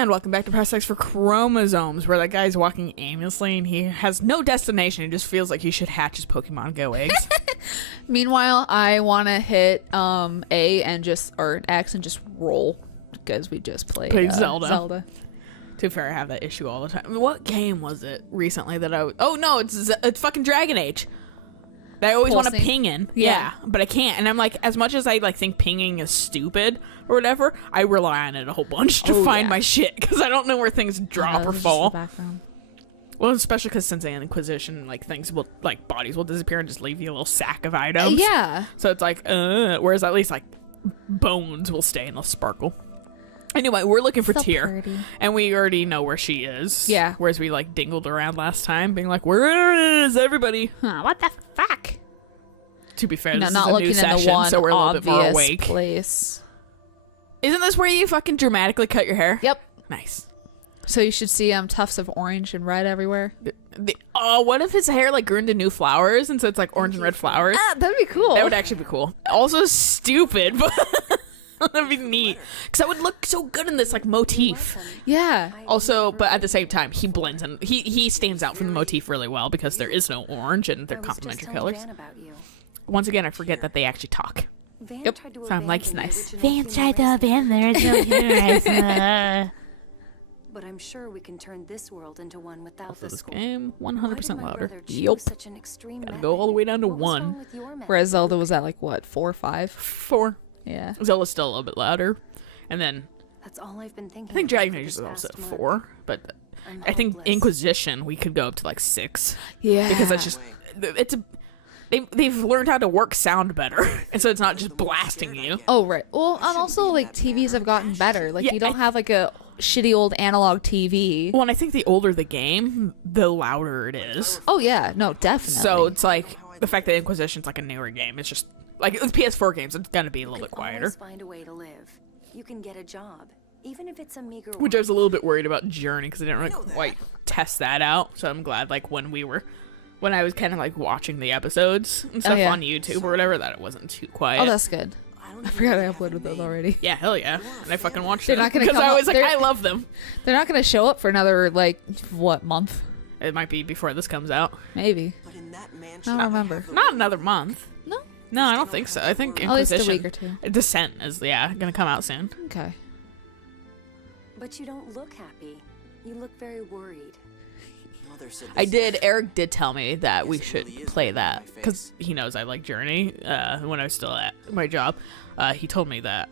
And welcome back to Press X for Chromosomes, where that guy's walking aimlessly and he has no destination. He just feels like he should hatch his Pokemon Go eggs. Meanwhile, I want to hit A and just, or X and just roll, because we just played Zelda. To be fair, I have that issue all the time. What game was it recently that oh no, it's fucking Dragon Age. That I always want to ping in. Yeah, but I can't. And I'm like, as much as I like think pinging is stupid or whatever, I rely on it a whole bunch to find my shit because I don't know where things drop or fall. Well, especially because since the Inquisition, like things will, like bodies will disappear and just leave you a little sack of items. Yeah. So it's like, whereas at least like bones will stay and they'll sparkle. Anyway, we're looking for Tyr, and we already know where she is. Yeah. Whereas we like dingled around last time, being like, "Where is everybody?" What the fuck? To be fair, this is a new session, so we're a little bit more awake. Place. Isn't this where you fucking dramatically cut your hair? Yep. Nice. So you should see tufts of orange and red everywhere. What if his hair like grew into new flowers, and so it's like orange and red flowers? That'd be cool. That would actually be cool. Also stupid, but. That'd be neat because that would look so good in this like motif. Yeah. Also, but at the same time, he blends and he stands out from the motif really well because there is no orange and they're complementary colors. Once again, I forget that they actually talk. Yep. So I'm like, it's nice. Van tried to abandon her. But I'm sure we can turn this world into one without Also, this school. game 100% louder. Yup. Gotta go all the way down to 1. Whereas Zelda was at like what, 4 or 5? 4. Yeah. Zelda's still a little bit louder. And then That's all I've been thinking. I think Dragon Age is also 4, but I think Inquisition we could go up to like 6. Yeah. Because that's just they've learned how to work sound better, and so it's not just blasting you. Oh right. Well, and also like TVs have gotten better. Like you don't have like a shitty old analog TV. Well, and I think the older the game, the louder it is. Oh yeah, no, definitely. So it's like the fact that Inquisition's like a newer game. It's just like with PS4 games, it's gonna be a little bit quieter. Find a way to live. You can get a job, even if it's a meager Which I was a little bit worried about Journey because I didn't really quite test that out. So I'm glad like when I was kind of like watching the episodes and stuff on YouTube or whatever, that it wasn't too quiet. Oh, that's good. I forgot I uploaded those already. Yeah, hell yeah. And I fucking watched They're them not gonna because come I was up- like, I love them. They're not going to show up for another like what month? It might be before this comes out. Maybe. I don't remember. Not another month. No. No, I don't think so. I think At least Inquisition, a week or 2. Descent is gonna come out soon. Okay. But you don't look happy. You look very worried. Eric did tell me that we should play that because he knows I like Journey. When I was still at my job, he told me that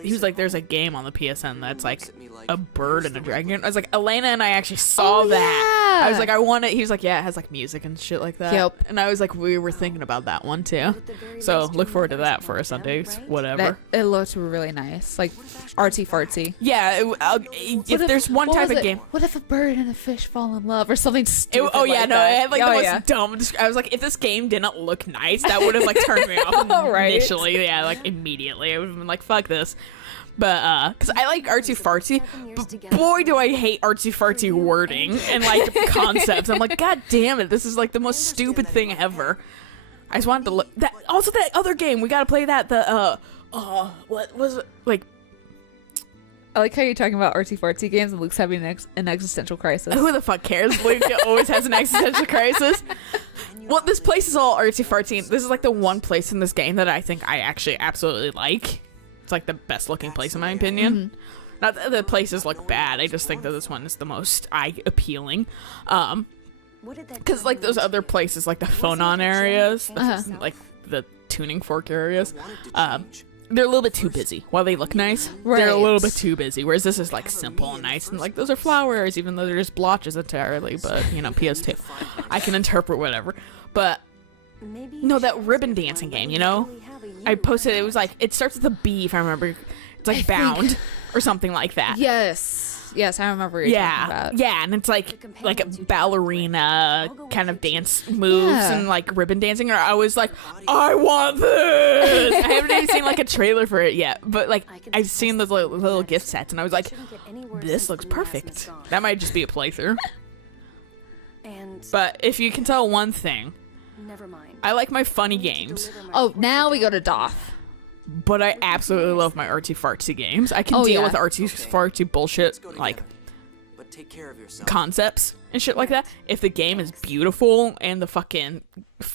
he was like, "There's a game on the PSN that's like a bird and a dragon." I was like, Alayna and I actually saw that. I was like, I want it. He was like, yeah, it has like music and shit like that. Yep. And I was like, we were thinking about that one too. So look forward to that for a Sunday, whatever. It looked really nice, like artsy fartsy. Yeah, if there's one type of game. What if a bird and a fish fall in love or something stupid? I had like the most dumb. I was like, if this game didn't look nice, that would have like turned me off Right. initially. Yeah, like immediately, I would have been like, fuck this. But because I like artsy fartsy, but boy, do I hate artsy fartsy wording and like concepts. I'm like, god damn it, this is like the most stupid thing ever. I just wanted to look that. Also, that other game we gotta play that. What was it like? I like how you're talking about artsy fartsy games and Luke's having an existential crisis. Who the fuck cares? Luke always has an existential crisis. Well, this place is all artsy fartsy. This is like the one place in this game that I think I actually absolutely like. It's like the best looking place in my opinion. Mm-hmm. Not that the places look bad. I just think that this one is the most eye appealing. Because like those other places, like the Phonon areas, like the tuning fork areas, they're a little bit too busy. While they look nice, they're a little bit too busy. Whereas this is like simple and nice, and like those are flowers, even though they're just blotches entirely. But you know, PS2, I can interpret whatever. But no, that ribbon dancing game, you know, I posted. It was like it starts with a B, if I remember. It's like Bound or something like that. Yes, I remember what you're talking about. Yeah, and it's like a ballerina kind of dance moves and like ribbon dancing. Or I was like, I want this. I haven't even seen like a trailer for it yet, but like I've seen those little gift sets, and I was like, this looks perfect. That might just be a playthrough. But if you can tell one thing, Never mind. I like my funny games. Oh, now we go to Doth. but I absolutely love my artsy fartsy games. I can deal with artsy fartsy bullshit like But take care of yourself. concepts and shit like that. If the game is beautiful and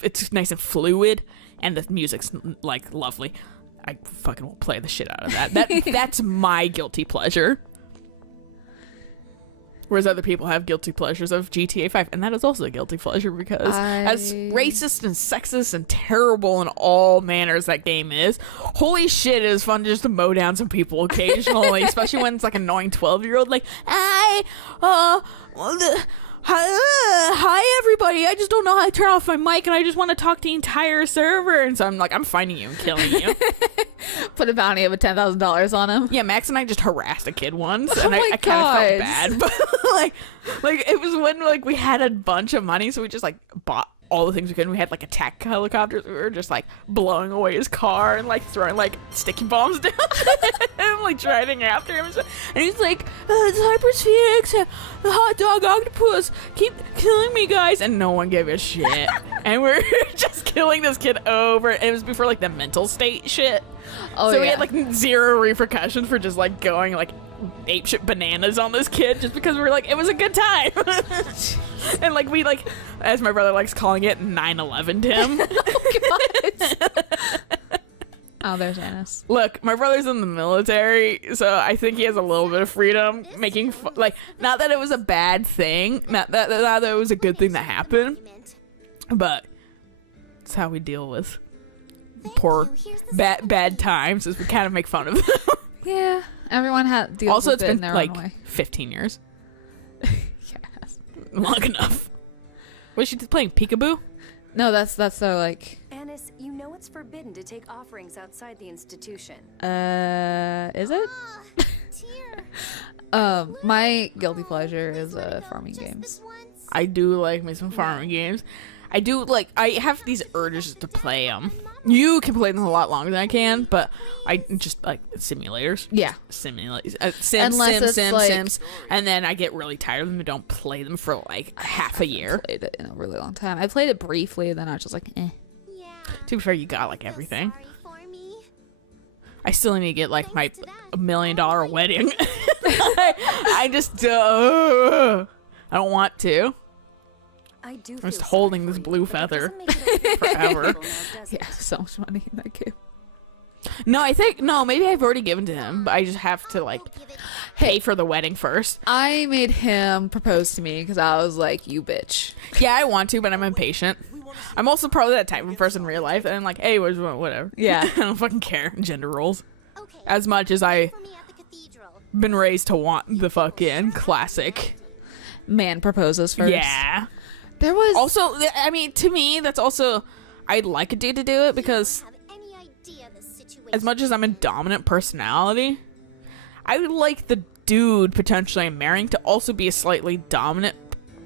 it's nice and fluid and the music's like lovely, I fucking will play the shit out of that. That's my guilty pleasure. Whereas other people have guilty pleasures of GTA 5, and that is also a guilty pleasure because as racist and sexist and terrible in all manners that game is, holy shit, it is fun just to mow down some people occasionally, especially when it's like an annoying 12-year-old like, hi everybody, I just don't know how to turn off my mic and I just want to talk to the entire server, and so I'm like, I'm finding you and killing you. Put a bounty of $10,000 on him. Yeah, Max and I just harassed a kid once, and I kind of God. felt bad, but like it was when like we had a bunch of money, so we just like bought all the things we could. And we had like attack helicopters. We were just like blowing away his car and like throwing like sticky bombs down and like driving after him. And he's like, it's Hyper Phoenix, the hot dog octopus, keep killing me, guys. And no one gave a shit. And we're just killing this kid over. It was before like the mental state shit. Oh, so we had like zero repercussions for just like going like apeshit bananas on this kid just because we were like, it was a good time. And like we like, as my brother likes calling it, 9/11'd him. Oh, there's Annis. Look, my brother's in the military, so I think he has a little bit of freedom making like, not that it was a bad thing, not that it was a good thing that happened, but it's how we deal with poor bad times, is we kind of make fun of them. Yeah, everyone had deals Also, with it's it been in their like own way. 15 years. Yes. Long enough. Was she playing peekaboo? No, that's so like. Annis, you know it's forbidden to take offerings outside the institution. Is it? My guilty pleasure is farming games. I do like me some farming games. I do like, I have these urges to play them. You can play them a lot longer than I can, but I just like simulators. Yeah. Sims, Unless it's like- Sims. And then I get really tired of them and don't play them for like half a year. Played it in a really long time. I played it briefly, then I was just like, eh. To be fair, you got like everything. I still need to get like my $1 million wedding. I just, I don't want to. I do. I'm just holding this blue feather forever. Yeah, so much money in that game. No, maybe I've already given to him, but I just have to like pay for the wedding first. I made him propose to me because I was like, you bitch. Yeah, I want to, but I'm impatient. I'm also probably that type of person in real life, and I'm like, hey, whatever. Yeah. I don't fucking care. Gender roles. As much as I've been raised to want the fucking classic. Man proposes first. Yeah. There was Also, I mean, to me, that's also, I'd like a dude to do it because as much as I'm a dominant personality, I would like the dude potentially I'm marrying to also be a slightly dominant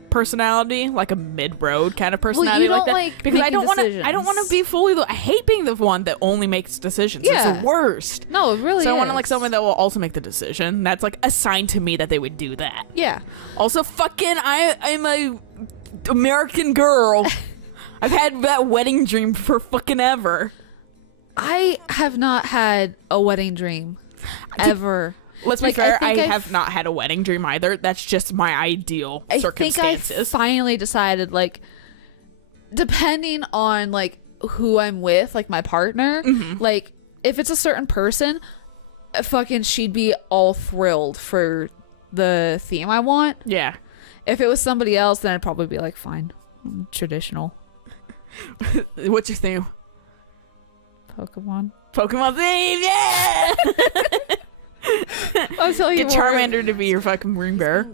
personality, like a mid-road kind of personality, you don't like that. like Because I making don't want to. I decisions. don't want to be fully. I hate being the one that only makes decisions. Yeah. It's the worst. No, it really So I is. want to like someone that will also make the decision. That's like assigned to me that they would do that. Yeah. Also, fucking, I'm a American girl. I've had that wedding dream for fucking ever. I have not had a wedding dream ever. Let's be Like, fair, I think have not had a wedding dream either. That's just my ideal I think I circumstances. finally decided, like, depending on like who I'm with, like my partner, like if it's a certain person, fucking she'd be all thrilled for the theme I want. Yeah. If it was somebody else, then I'd probably be like, fine, traditional What's your theme? Pokemon. Pokemon theme, yeah! I'll tell you Get more. Charmander to be your fucking ring bearer.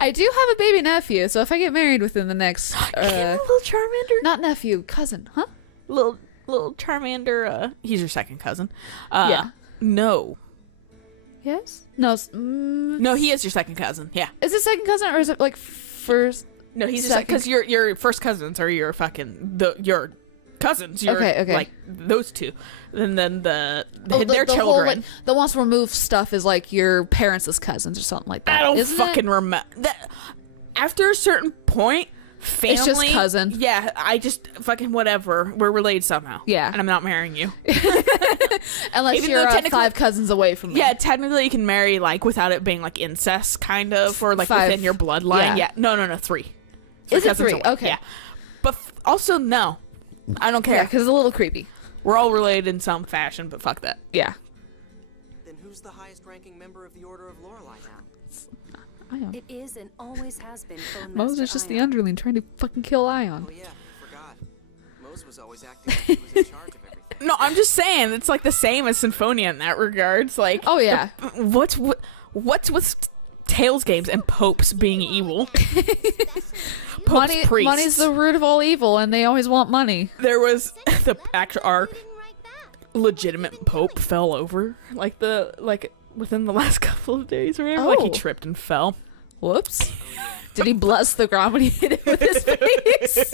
I do have a baby nephew, so if I get married within the next Little Charmander? not nephew, cousin, huh? Little Charmander, he's your second cousin. Yeah. No. Yes? No, No, he is your second cousin, yeah. is it second cousin or is it like first? No, he's Second- because your first cousins are your fucking your cousins. Your, Okay. Like those two, and then their Oh, the children. whole, like, the once removed stuff is like your parents' cousins or something like that. I don't isn't fucking it? remember that. After a certain point, family. It's just cousin. Yeah, I just fucking whatever. We're related somehow. Yeah. And I'm not marrying you. Unless Even you're though technically- 5 cousins away from me. Yeah, technically you can marry like without it being like incest, kind of, or like 5. within your bloodline. Yeah. Yeah. No, 3. Is it cousins 3? away. Okay. Yeah. But also no, I don't Yeah, care. because it's a little creepy. We're all related in some fashion, but fuck that. Yeah. Then who's the highest-ranking member of the Order of Lorelei now? I am. It is and always has been Bone Mose Master is just the Ion. underling trying to fucking kill Ion. Oh yeah, I forgot. Mose was always acting like he was in charge of everything. No, I'm just saying it's like the same as Symphonia in that regards. Like, Oh, yeah. what's with Tales games and popes being evil? Pope's priests. Money's the root of all evil, and they always want money. There was the actual our legitimate pope fell over like within the last couple of days or whatever. Like he Oh. tripped and fell. Whoops. Did he bless the ground when he hit it with his face?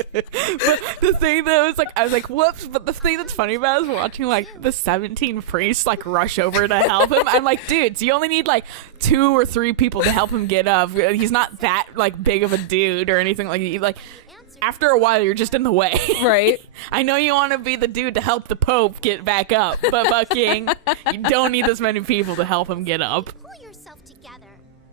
The thing that was like, I was like, whoops. But the thing that's funny about it is watching like the 17 priests like rush over to help him. I'm like, dudes, you only need like 2 or 3 people to help him get up. He's not that like big of a dude or anything like after a while you're just in the way. Right. I know you want to be the dude to help the Pope get back up, but fucking you don't need this many people to help him get up. Pull yourself together.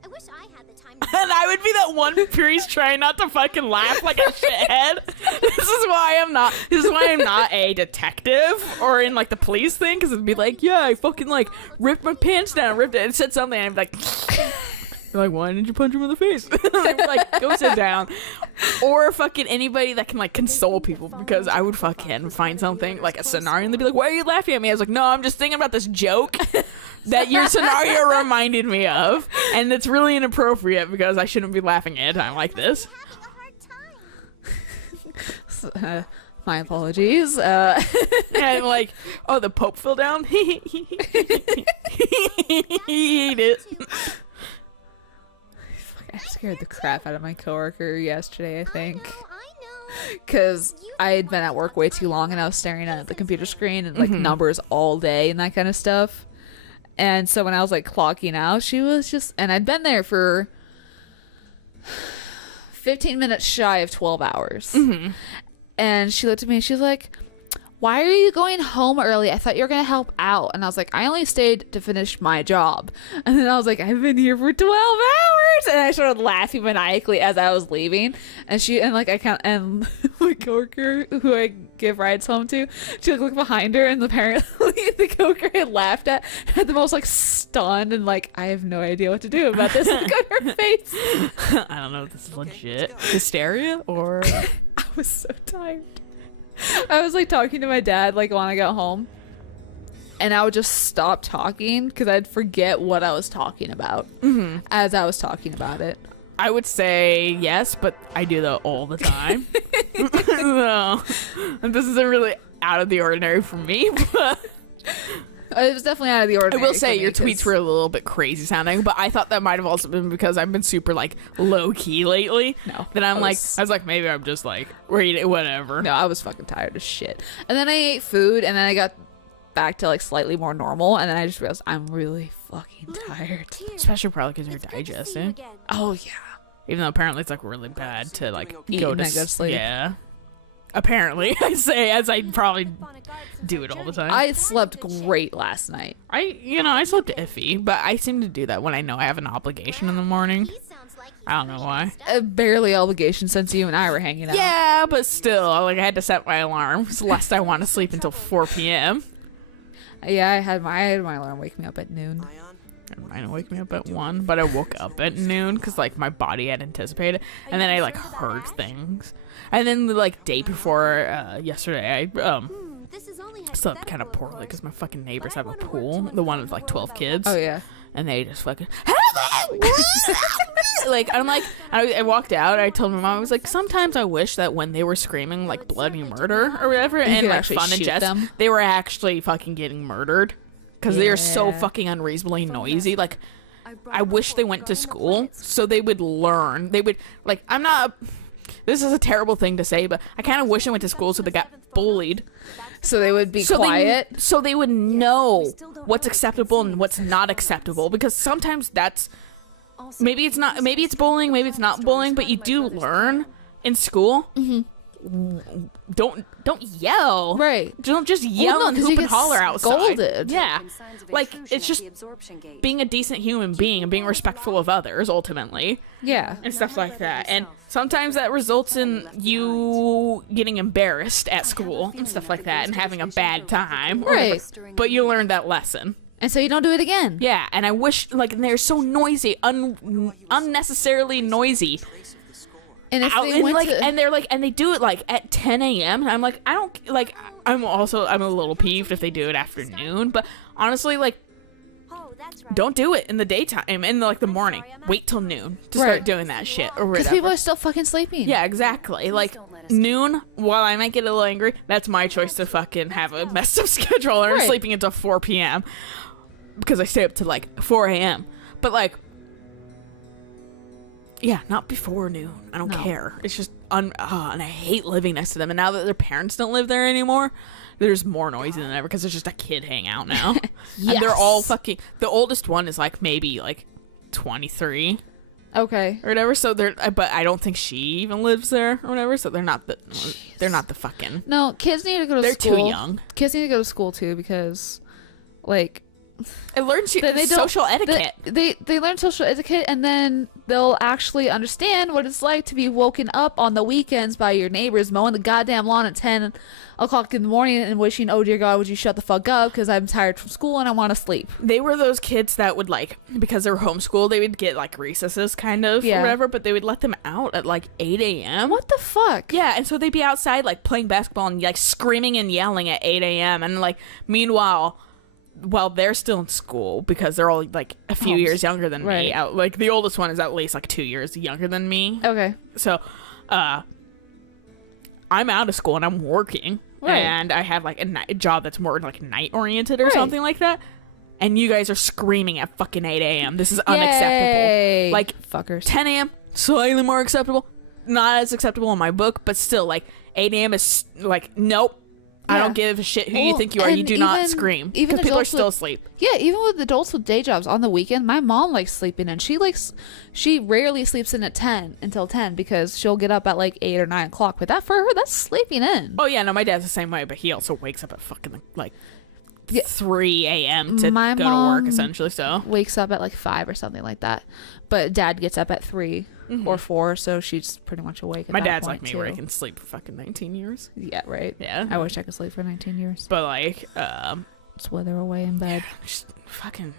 I wish I had the time. And I would be that one priest trying not to fucking laugh like a shithead. This is why I'm not a detective or in like the police thing, because it'd be like, yeah, I fucking like ripped my pants down, ripped it, and said something, and I'd be like, they're like, why didn't you punch him in the face? I'd be like, go sit down. Or fucking anybody that can like console people, because I would fucking find something like a scenario and they'd be like, why are you laughing at me? I was like, no, I'm just thinking about this joke that your scenario reminded me of, and it's really inappropriate because I shouldn't be laughing at a time like this. My apologies. And like, oh, the Pope fell down. He ate it. I scared the crap out of my coworker yesterday, I think. I know. Because I had been at work way too long and I was staring at the computer screen and like numbers all day and that kind of stuff. And so when I was like clocking out, she was just, and I'd been there for 15 minutes shy of 12 hours. And she looked at me and she's like, why are you going home early? I thought you were going to help out. And I was like, I only stayed to finish my job. And then I was like, I've been here for 12 hours. And I started laughing maniacally as I was leaving. And and my coworker who I give rides home to, she looked behind her and apparently the coworker had laughed at, had the most like stunned and like, I have no idea what to do about this look on her face. I don't know if this is legit hysteria or I was so tired. I was like talking to my dad like when I got home, and I would just stop talking because I'd forget what I was talking about as I was talking about it. I would say yes, but I do that all the time. So, this isn't really out of the ordinary for me, but It was definitely out of the I ordinary. will say for me your 'cause- tweets were a little bit crazy sounding, but I thought that might have also been because I've been super like low key lately. No, That I was was like maybe I'm just like reading whatever. No, I was fucking tired as shit. And then I ate food, and then I got back to like slightly more normal, and then I just realized I'm really fucking tired. Especially probably because you're digesting. Oh yeah. Even though apparently it's like really bad to like Eat go and to then go to sleep. Yeah. Apparently, I say as I probably do it all the time. I slept great last night. I slept iffy, but I seem to do that when I know I have an obligation in the morning. I don't know why. Barely obligation since you and I were hanging out. Yeah, but still, like I had to set my alarm lest I want to sleep until 4 p.m. Yeah, I had my alarm wake me up at noon. Ion? Mine wake me up at 1, but I woke up at noon because like my body had anticipated, and then I like heard things, and then the like day before yesterday I slept kind of poorly because my fucking neighbors have a pool, the one with like 12 kids. Oh yeah. And they just fucking like I'm like I walked out. I told my mom, I was like, sometimes I wish that when they were screaming like bloody murder or whatever and could like actually fun and shoot jest, them. they were actually fucking getting murdered because they are so Yeah. fucking unreasonably noisy. Like I wish they went to school so they would learn. They would like I'm not. This is a terrible thing to say, but I kind of wish they went to school so they got bullied. So they would be So quiet. so they would know what's acceptable and what's not acceptable, because sometimes that's maybe it's bullying, maybe it's not bullying, but you do learn in school, don't yell. Right. Don't just yell no, and 'cause hoop you and get holler outside. scolded. Yeah. And signs of Like, intrusion it's at just the absorption gate. being a decent human being and being respectful of others, ultimately, Yeah. and stuff like that. And sometimes that results in you getting embarrassed at school and stuff like that and having a bad time. or Right. whatever. But you learned that lesson. And so you don't do it again. Yeah, and I wish, like, they're so noisy, unnecessarily noisy. And if Out, they and, went like, to, and they're like, and they do it like at 10 a.m. And I'm like, I don't like. I'm a little peeved if they do it after noon. But honestly, like, Oh, that's right. don't do it in the daytime, in like the morning. Wait till noon to Right. start doing that shit or because whatever. people are still fucking sleeping. Yeah, exactly. Like don't let us noon, while I might get a little angry, that's my choice to fucking have a messed up schedule or Right. sleeping until 4 p.m. because I stay up to like 4 a.m. But like, yeah, not before noon. I don't No. care. It's just and I hate living next to them. And now that their parents don't live there anymore, there's more noisy than ever because there's just a kid hangout now. And they're all Yes. fucking. The oldest one is like maybe like 23 Okay. or whatever. So they're, but I don't think she even lives there or whatever. So they're not the fucking. No, kids need to go to They're school. too young. Kids need to go to school too because, like, I learned they don't- social etiquette. They learn social etiquette, and then they'll actually understand what it's like to be woken up on the weekends by your neighbors mowing the goddamn lawn at 10 o'clock in the morning and wishing, oh dear God, would you shut the fuck up because I'm tired from school and I want to sleep. They were those kids that would like, because they were homeschooled, they would get like recesses kind of Yeah. or whatever, but they would let them out at like 8 a.m. What the fuck? Yeah, and so they'd be outside like playing basketball and like screaming and yelling at 8 a.m. And like meanwhile, while they're still in school because they're all like a few years younger than Right. me. Like the oldest one is at least like 2 years younger than me. Okay. So, I'm out of school and I'm working, Right. and I have like a job that's more like night oriented or Right. something like that. And you guys are screaming at fucking 8 a.m. This is unacceptable. Yay. Like fuckers. 10 a.m. slightly more acceptable, not as acceptable in my book, but still like 8 a.m. is like nope. I Yeah. don't give a shit who you Well, think you are. You and do not even- scream even because people are adults still with- asleep. Yeah, even with adults with day jobs on the weekend, my mom likes sleeping, and she rarely sleeps in at 10 until 10 because she'll get up at like 8 or 9 o'clock. But that for her, that's sleeping in. Oh yeah, no, my dad's the same way, but he also wakes up at fucking like Yeah. 3 a.m. to My go to work mom essentially. So Wakes up at like 5 or something like that, but dad gets up at 3 or 4, so she's pretty much awake. At my that dad's point, like me, too. where I can sleep for fucking 19 years. Yeah, right. Yeah. I wish I could sleep for 19 years. But like, Just wither away in bed. just fucking,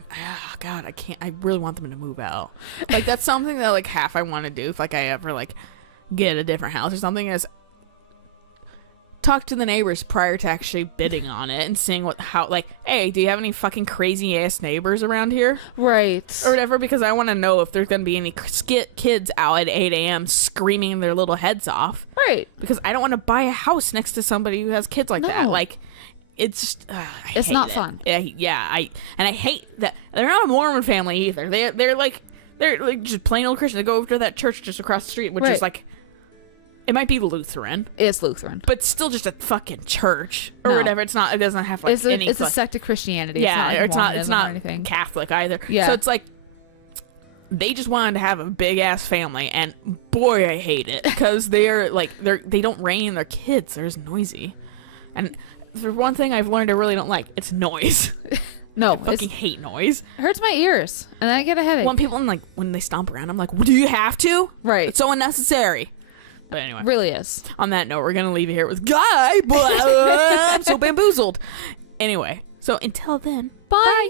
God, I can't. I really want them to move out. Like that's something that like half I want to do if like I ever like get a different house or something is talk to the neighbors prior to actually bidding on it and seeing how like, hey, do you have any fucking crazy ass neighbors around here Right. or whatever? Because I want to know if there's gonna be any kids out at 8 a.m. screaming their little heads off. Right. Because I don't want to buy a house next to somebody who has kids like that. No. Like, it's just, I It's hate not it. fun. Yeah. I hate that they're not a Mormon family either. They're like just plain old Christian. They go over to that church just across the street, which Right. is like, it might be Lutheran, It's Lutheran. but still just a fucking church or No. whatever. It's not. It doesn't have like It's a, any. it's a like- sect of Christianity. yeah, it's not, like it's Mormonism or not anything. Catholic either. Yeah. So it's like they just wanted to have a big ass family, and boy, I hate it because they don't rein their kids. They're just noisy, and for one thing I've learned I really don't like, it's noise. No, I fucking hate noise. it hurts my ears, and I get a headache. When people when they stomp around, I'm like, well, do you have to? Right. It's so unnecessary. But anyway, Really is. on that note, we're gonna leave you here with Guy, but I'm so bamboozled. Anyway, so until then, Bye.